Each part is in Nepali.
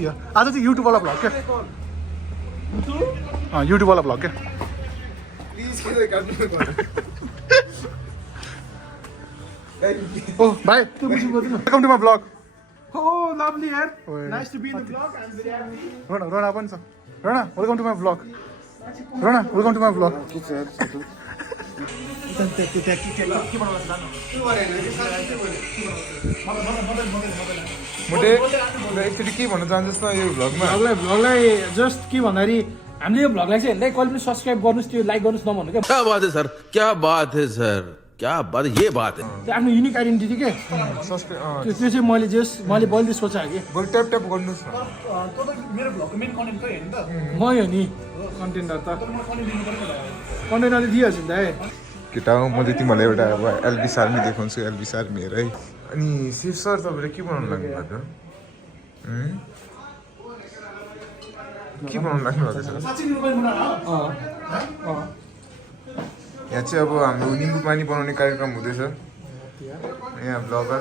यति हो आज चाहिँ युट्युब वाला भ्लग क्या युट्युब वाला भ्लग क्या Oh, bye. Welcome to my vlog. Oh, lovely, yaar. Nice to be in the vlog. I'm very happy. Rona, पनि छ. Rona, welcome to my vlog. Rona, welcome to my vlog. मोटे एक्चुअली के भन्न चाहन्छस् न यो भ्लगमा भ्लगलाई जस्ट के भन्दाखेरि हामीले यो भ्लगलाई चाहिँ हेर्दै कहिले पनि सब्सक्राइब गर्नुहोस् त्यो लाइक गर्नुहोस् नभन्नु क्या क्या बात है सर क्या बात है सर क्या बात ये बात है त्यो आफ्नो युनिक आइडेन्टिटी के सब्सक्राइब त्यो चाहिँ मैले बलले सोचेँ कि बरु ट्याप ट्याप गर्नुहोस् न मेरो भ्लगको मेन कन्टेन्ट त हेर्नु त म हो नि कन्टेन्टर त कन्टेन्टर दिइहाल्छु नि त है केटा हो म चाहिँ तिमीहरूलाई एउटा अब एलबिस आर्मी देखाउँछु एलबिस आर्मी हेर है अनि शिव सर तपाईँले के बनाउनु लाग्नु भएको के बनाउनु लाग्नु भएको छ यहाँ चाहिँ अब हाम्रो निम्बु पानी बनाउने कार्यक्रम हुँदैछ यहाँ ब्लगर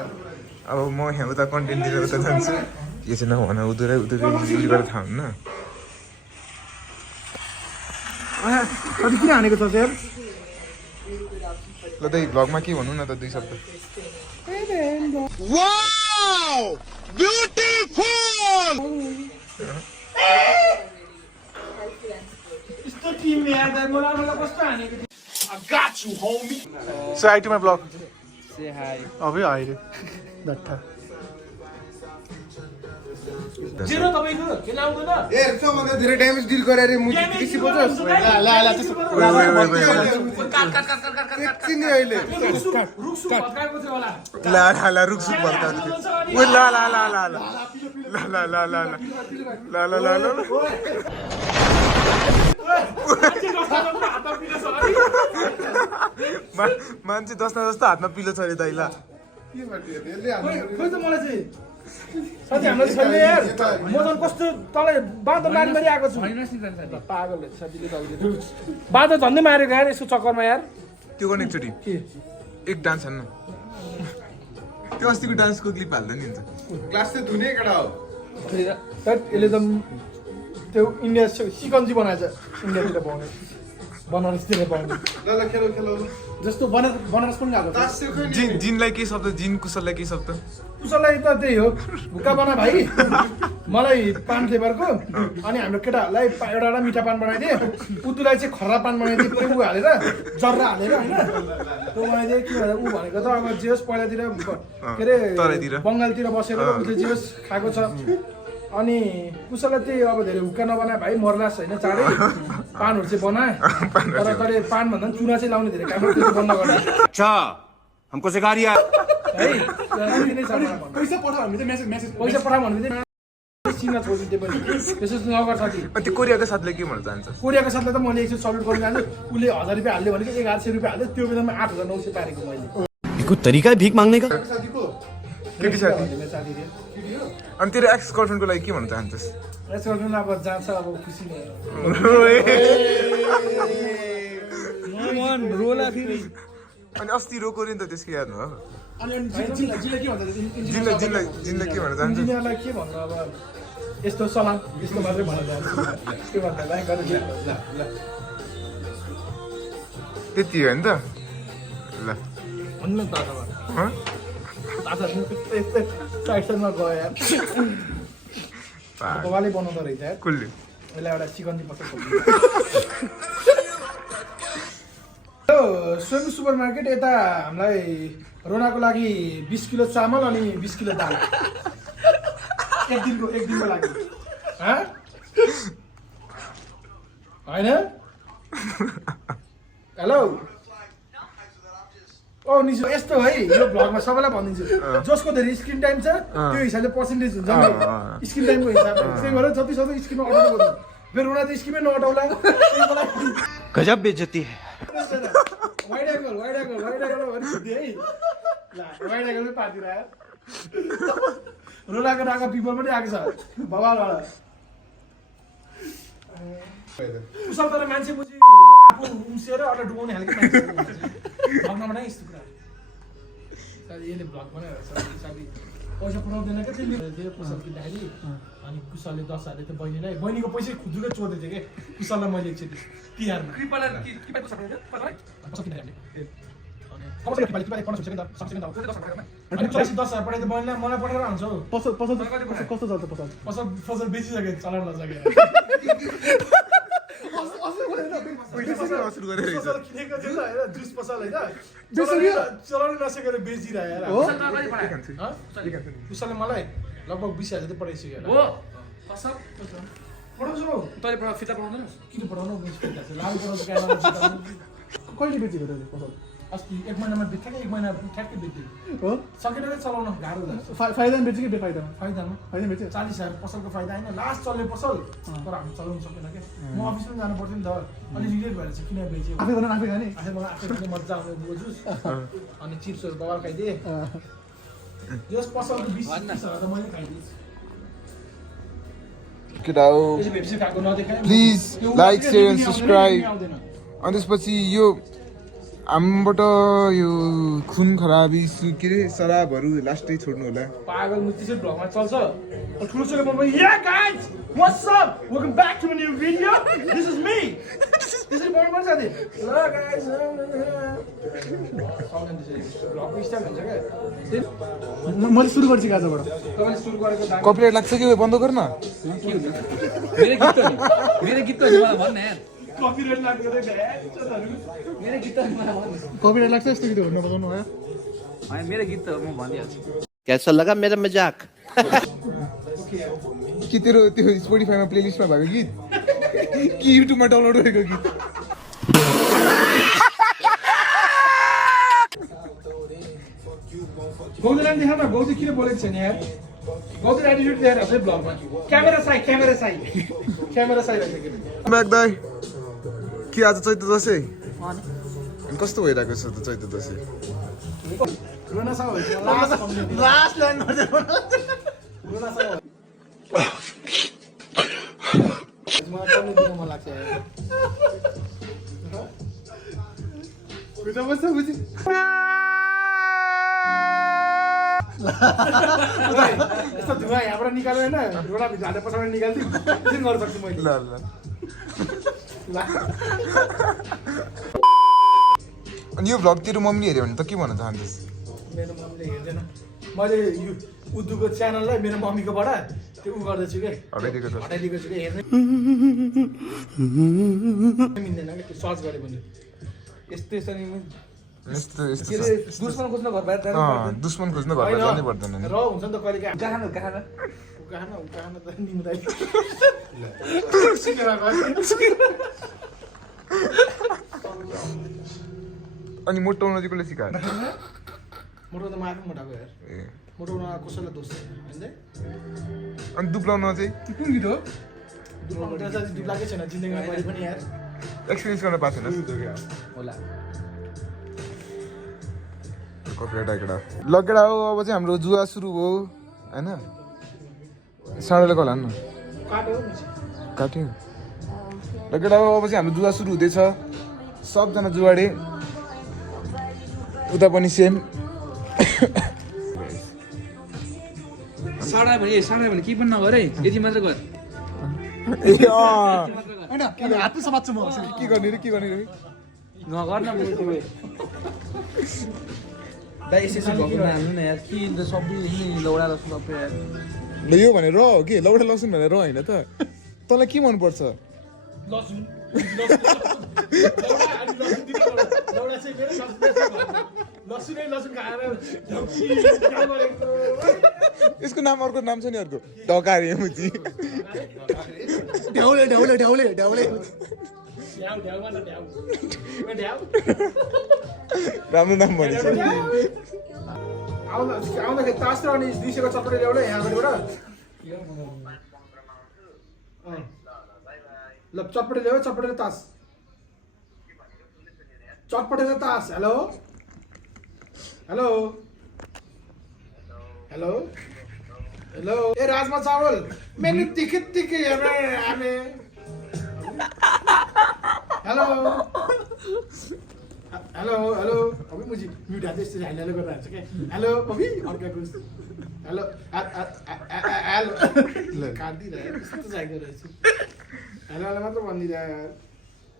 अब म यहाँ उता कन्टेन्ट दिएर उता जान्छु के चाहिँ नभन उदुरै गरेर थाहा हुन्न कति किन हानेको छ चाहिँ ल दाइ भ्लगमा के भन्नु न त 2 शब्द यस्तो टिम यार मलाई कस्तो हानेको I got you, homie. Say hi to my vlog. Say hi. अबे आइरे दट्टा जेरो तपाईको के लाउँदैन ए सबभन्दा धेरै ड्यामेज डिल गरे रे मुजी कृषि बचोस् ल त्यसो एकछिन अहिले रुक्सु भत्काएको थियो होला ला रुक्सु भत्काएको थियो ओ ला मान्छे दस्ता जस्तो हातमा पिलो छ अरे दाइ ला खोइ त मलाई चाहिँ साथी हाम्रो छैन यार म त कस्तो तँलाई बाँधो मारी आएको छु पागल साथीले बाँधो झन्डै मारेको यार यसो चक्करमा यार त्यो गर्ने एकचोटि एक डान्स हान्न त्यो अस्तिको डान्सको क्लिप हाल्दा नि हुन्छ क्लास चाहिँ धुने केटा हो यसले त त्यो इन्डिया सिकन्जी बनाएछ इन्डियातिर पाउने बनारसतिर पाउने ल खेलो जस्तो बनारस पनि गएको छ जिनलाई के शब्द जिन कुशललाई के शब्द कुशललाई त त्यही हो भुक्का बना भाइ मलाई पान फ्लेभरको अनि हाम्रो केटाहरूलाई एउटा मिठा पान बनाइदिए पुतुलाई चाहिँ खर्रा पान बनाइदिए पेउ हालेर जर्रा हालेर होइन त्यो बनाइदिए के भन्छ ऊ भनेको त अब जे होस् पहिलातिर के अरे बङ्गालतिर बसेर उसले जे होस् खाएको छ अनि कुशललाई त्यही अब धेरै हुक्का नबनाए भाइ मर्लास होइन चाँडै पानहरू चाहिँ बनाए तर तैँले पान भन्दा पनि चुना चाहिँ लाउने धेरै काम त्यो बन्द गर्ने अच्छा हमको सिखा रिया है पैसा पठाऊ भने पैसा पठाऊ भने चिना छोडिदिए पनि त्यसो नगर साथी त्यो कोरियाको साथले के भन्न चाहन्छ कोरियाको साथलाई त मैले एकचोटि सल्युट गर्नु जान्छु उसले 1000 रुपियाँ हाल्यो भने 1100 रुपियाँ हाल्यो त्यो बेलामा 8900 पारेको मैले कुछ तरिका है भीख मांगने का केटी साथी अनि तेरो एक्स गर्लफ्रेन्डको लागि के भन्न चाहन्छस् एक्स गर्लफ्रेन्ड अब जान्छ अब खुसी नै रोला फेरि अनि अस्ति रोको नि त त्यसको याद भयो अनि जिनलाई के भन्छ जिनलाई के भन्न चाहन्छ इन्जिनियरलाई के भन्नु अब यस्तो सलाम यस्तो मात्रै भन्न चाहन्छु के भन्दा लाइक गर्नु ल त्यति हो नि त ल भन्नु त ताता यस्तै साइडमा गयो यार बाबाले बनाउँदो रहेछ यार कुल्ली यसलाई एउटा चिकन पकाएको स्वयं सुपर मार्केट यता हामीलाई रोनाको लागि 20 किलो चामल अनि 20 किलो दाल एक दिनको लागि होइन हेलो ओ निसो यस्तो है यो भ्लगमा सबैलाई भनिदिन्छु जसको धेरै स्क्रिन टाइम छ त्यो हिसाबले पर्सेन्टेज हुन्छ नि स्क्रिन टाइमको हिसाबले त्यही भएर जति सक्दो स्क्रिनमा अटाउनु पर्छ फेरि रोना त स्क्रिनमै नअटाउला गजब बेइज्जती है वाइड एङ्गल भने बुद्धि है ल वाइड एङ्गलमै पार्दिएर यार रोलाको रागा पिपल पनि आएको छ बबालबाट उसो तर मान्छे बुझी आफू उम्सिएर अरू डुबाउने खालको मान्छे भ्लगमा बनाए यस्तो कुरा साथी यसले भ्लग बनाएर साथी पैसा पठाउँदैन क्या त्यसले पसल किन्दाखेरि अनि कुशलले 10,000 त्यो बहिनीलाई बहिनीको पैसा खुजुकै चोर्दै थियो कि कुशललाई मैले एकचोटि तिहारमा अनि 10,000 पठाइदियो बहिनीलाई मलाई पठाएर हुन्छ हौ पसल कस्तो चल्छ पसल पसल बेचिसक्यो चलाउन नसकेर सुरु गरेर पसल किनेको थियो त होइन जुस पसल होइन चलाउन नसकेर बेचिरहेर कुशलले मलाई लगभग 20,000 चाहिँ पठाइसक्यो पठाउँछु हौ तैँले फिर्ता पठाउँदैन किन पठाउनु लाभ पठाउँछु कहिले बेचेको त्यो पसल अस्ति 1 महिनामा ठ्याक्कै 1 महिना ठ्याक्कै बेच्यो हो सकेर चलाउन गाह्रो हुन्छ फाइदामा बेच्यो कि बेफाइदामा फाइदामा फाइदा बेच्यो 40,000 पसलको फाइदा होइन लास्ट चल्ने पसल तर हामी चलाउनु सकेन क्या म अफिसमा जानु पर्थ्यो नि त अनि रिग्रेट भएर चाहिँ किन बेच्यो आफै बनाउनु आफै खाने आफै मलाई आफै पनि मजा आउने बुझुस् अनि चिप्सहरू बगाल खाइदिएँ यस पसलको 20,000 त मैले खाइदिएँ please like share and subscribe अनि त्यसपछि यो हामीबाट यो खुन खराबी के अरे शराबहरू लास्टै छोड्नु होला पागल म त्यसै भ्लगमा चल्छ ठुलो छोरो ममा या guys what's up welcome back to my new video this is me त्यसरी बोल्नु पर्छ नि ल गाइज भ्लगको स्टाइल हुन्छ क्या मैले सुरु गर्छु आजबाट तपाईँले सुरु गरेको दाम कपिराइट लाग्छ कि बन्द गर्न मेरो गीत त मलाई भन्न यार कपिराइट लाग्यो रे मेरो गीत त मलाई भन्न कपिराइट लाग्छ यस्तो गीतहरू नबजाउनु भयो होइन मेरो गीत त म भनिहाल्छु कैसा लगा मेरा मजाक कि तेरो त्यो स्पोटिफाईमा प्लेलिस्टमा भएको गीत कि युट्युबमा डाउनलोड गरेको गीत गौरीलाई देखा न गौरी किन बोलेको छैन यार गौरी एटिट्युड देखाएर हुन्छ ब्लगमा क्यामेरा साइ ब्याक दाइ के आज चैत्र दसैँ अनि कस्तो भइरहेको छ त चैत्र दसैँ रुना सा लास्ट लाइन रुना सा मलाई दिन मन लाग्छ यार बुझ्नु बस्छ बुझि यस्तो धुवा यहाँबाट निकाल्यो होइन रोडा भित्र पछाडि निकाल्थ्यो एकछिन गर्न सक्छु मैले ल अनि यो भ्लग तेरो मम्मीले हेऱ्यो भने त के भन्न चाहन्छस् मेरो मम्मीले हेर्दैन मैले यो उद्दुको च्यानललाई मेरो मम्मीकोबाट त्यो उ गर्दैछु कि हटाइदिएको छु कि हेर्ने मिल्दैन कि त्यो सर्च गऱ्यो भने यस्तो यस्तो नि यस्तो के अरे दुश्मन खोज्न घर बाहिर जानु दुश्मन खोज्न घर बाहिर जानै पर्दैन नि र हुन्छ नि त कहिले काहीँ कहाँ त निम्दै अनि मोटाउन चाहिँ कसले सिकायो मोटो त म आफै मोटाएको यार ए मोटाउन कसैलाई दोष छैन अनि दुब्लाउन चाहिँ कुन गीत हो दुब्लाकै छैन जिन्दगीमा कहिले पनि यार एक्सपिरियन्स गर्न पाएको छैन होला कपिराइट आइकेडा लगेडा हो अब चाहिँ हाम्रो जुवा सुरु भयो होइन साँडोले कल हान्नु काट्यो काट्यो लगेडा हो अब चाहिँ हाम्रो जुवा सुरु हुँदैछ सबजना जुवाडे उता पनि सेम साडा भने के पनि नगर है यति मात्र गर ए होइन हातै समात्छु म के गर्ने रे नगर न दाइ यसरी भएको हाल्नु न यार के त सबै लौडा जस्तो सबै यार ल यो भने र हो कि लौडा लसुन भने र होइन त तँलाई के मनपर्छ लसुन लसुन खाएर यसको नाम अर्को नाम छ नि अर्को डकारी मुची ढ्याउले ढ्याउले ढ्याउले ढ्याउले राम्रो नाम भनेछ आउँदाखेरि तास र अनि 200 को चटपटे ल्याउला यहाँबाट ल चटपटे ल्याऊ चटपटे र तास चटपटे र तास हेलो हेलो हेलो हेलो ए राजमा चावल मैंने तिखे तिखे हेलो हेलो हेलो अबि मुजी म्युट हाल्दै यसरी हेलो गरेर हान्छ क्या हेलो अबि अर्काको हेलो हेलो काटिदिरहेको कस्तो जाइदो रहेछ हेलो हेलो मात्र भनिदिरहेको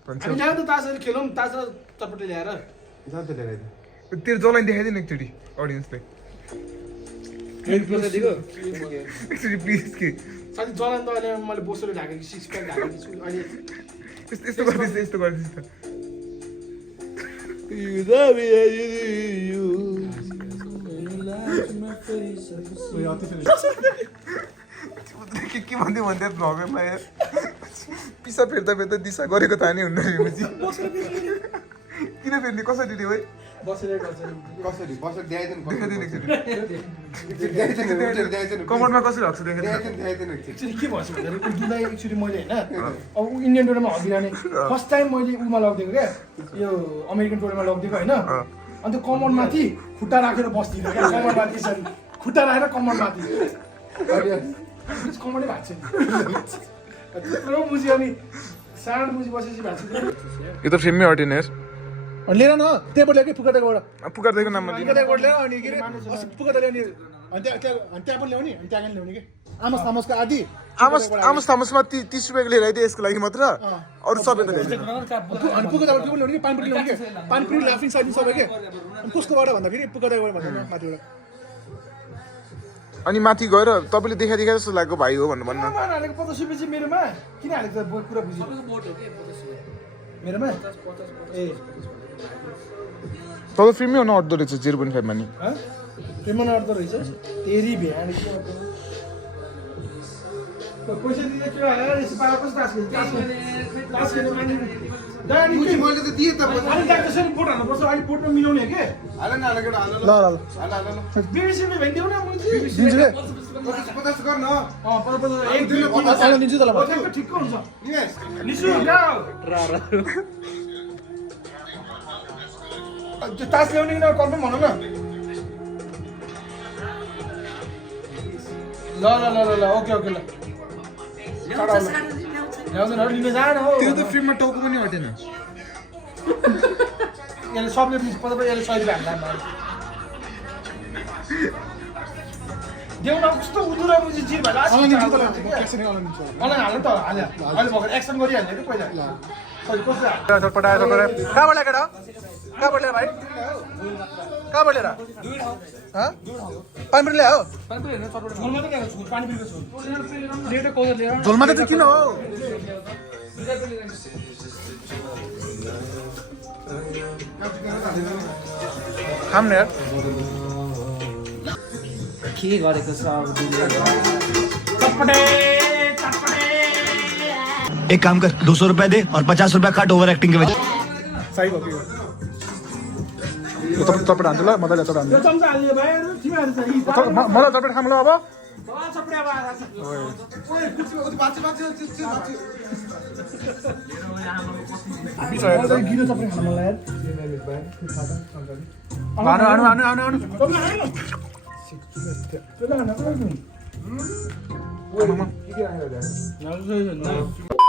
हामी जाउँ त तासहरू खेलौँ तास र चटपटे ल्याएर तेरो जलाइन देखाइदिनु एकचोटि अडियन्सलाई एकचोटि प्लिज के साथी जलान त अहिले मैले बोसोले ढाकेको 6 प्याक ढाकेको छु अहिले यस्तो गर्दैछ यस्तो गर्दैछ के भन्दै भन्दै भगमा पिसा फेर्दा फेर्दा दिशा गरेको त नि हुन्न किन फेर्ने कसरी दियो है बसेर गर्छ कसरी बसेर देखाइदिनु देखाइदिनु देखाइदिनु कमरमा कसरी हक्छ देखाइदिनु देखाइदिनु एक्चुअली के भन्छ भन्दाखेरि उदुलाई एक्चुअली मैले होइन अब ऊ इन्डियन टुरमा हगिरहने फर्स्ट टाइम मैले उमा लगिदिएको क्या यो अमेरिकन टुरमा लगिदिएको होइन अन्त कमरमाथि खुट्टा राखेर बस्दिनँ क्या कमरमाथि यसरी खुट्टा राखेर कमरमाथि कमरै भएको छ त्यत्रो बुझी अनि साँड बुझी बसेपछि भएको छ यो त फ्रेममै अटेन यार लिएर न त्यहाँबाट ल्याएको पुकादाबाट पुकार्दैको नाममा लिनु पुकादाबाट ल्यायो अनि के अरे पुकादा ल्याउने अनि त्यहाँ पनि ल्याउने अनि त्यहाँ पनि ल्याउने के आमस तामसको आदि आमस थामसमा 30 रुपियाँको लिएर आइदिए यसको लागि मात्र अरू सबै त ल्याइदिनु अनि पुकादाबाट के पनि ल्याउने कि पानीपुरी ल्याउने के पानीपुरी लाफिङ साइडिङ सबै के अनि कसकोबाट भन्दाखेरि पुकादाबाट भन्दा माथिबाट अनि माथि गएर तपाईँले देखाइ जस्तो लागेको भाइ हो भन्नु भन्नु हालेको 50 रुपियाँ चाहिँ मेरोमा किन हालेको त कुरा बुझ्नु मेरोमा ए तपाईँ फ्रेममै हुनु अट्दो रहेछ 0.5 मा नि पेमेन्ट अर्दो रहेछ तेरी भ्यान के पैसा दिँदा के आयो यसो पारा कस्तो तास खेल्नु मानि दानी मैले त दिएँ त अनि त्यसरी बोट हाल्नुपर्छ अहिले बोटमा मिलाउने के हाल न हाल केटा हाल ल हाल हाल बिबिसी मा भनिदेऊ न म दिन्छु रे 50 गर्न एक दिन दिन्छु तँलाई म। ठिक्क हुन्छ यस निसु गाउ त्यो तास ल्याउने कि कन्फर्म भन न ल ल ल ल ओके ओके ल ल्याउँदैन लिन जान हो त्यो त फ्रेममा टाउको पनि अटेन यसले सबले पत्र यसले 100 रुपियाँ हाल्दा देऊ न कस्तो उदुरा मुजी जी भला अनलाइन दिन्छु तँलाई म क्यास नै अनलाइन दिन्छु अनलाइन हाल्नु त हाल्यो अहिले भर्खर एक्सन गरिहाल्ने कि पहिला सरी कस्तो चटपटा चटपटा कहाँबाट ल्याएको केटा कहाँबाट ल्यायो भाइ कहाँबाट ल्याएर पानीपुरी ल्यायो झोल मात्रै ल्याएको छु पानी पिएको छु लेटो कोदर लिएर झोल मात्रै चाहिँ किन हो खाम न यार के गरेको छ अब चटपटे चटपटे एक काम कर 200 रुपए दे और 50 रुपए काट ओवर एक्टिंग के वजह सही भयो यो तपाईँ चटपट हान्छु ल मजाले चटपट हान्छु यो चम्चा हाल्यो भाइहरु तिमीहरु चाहिँ मलाई चटपट खाम ल अब चटपटे अब ओए कुछ बाची गिरो चटपटे खान मलाई यार आउनु त्यो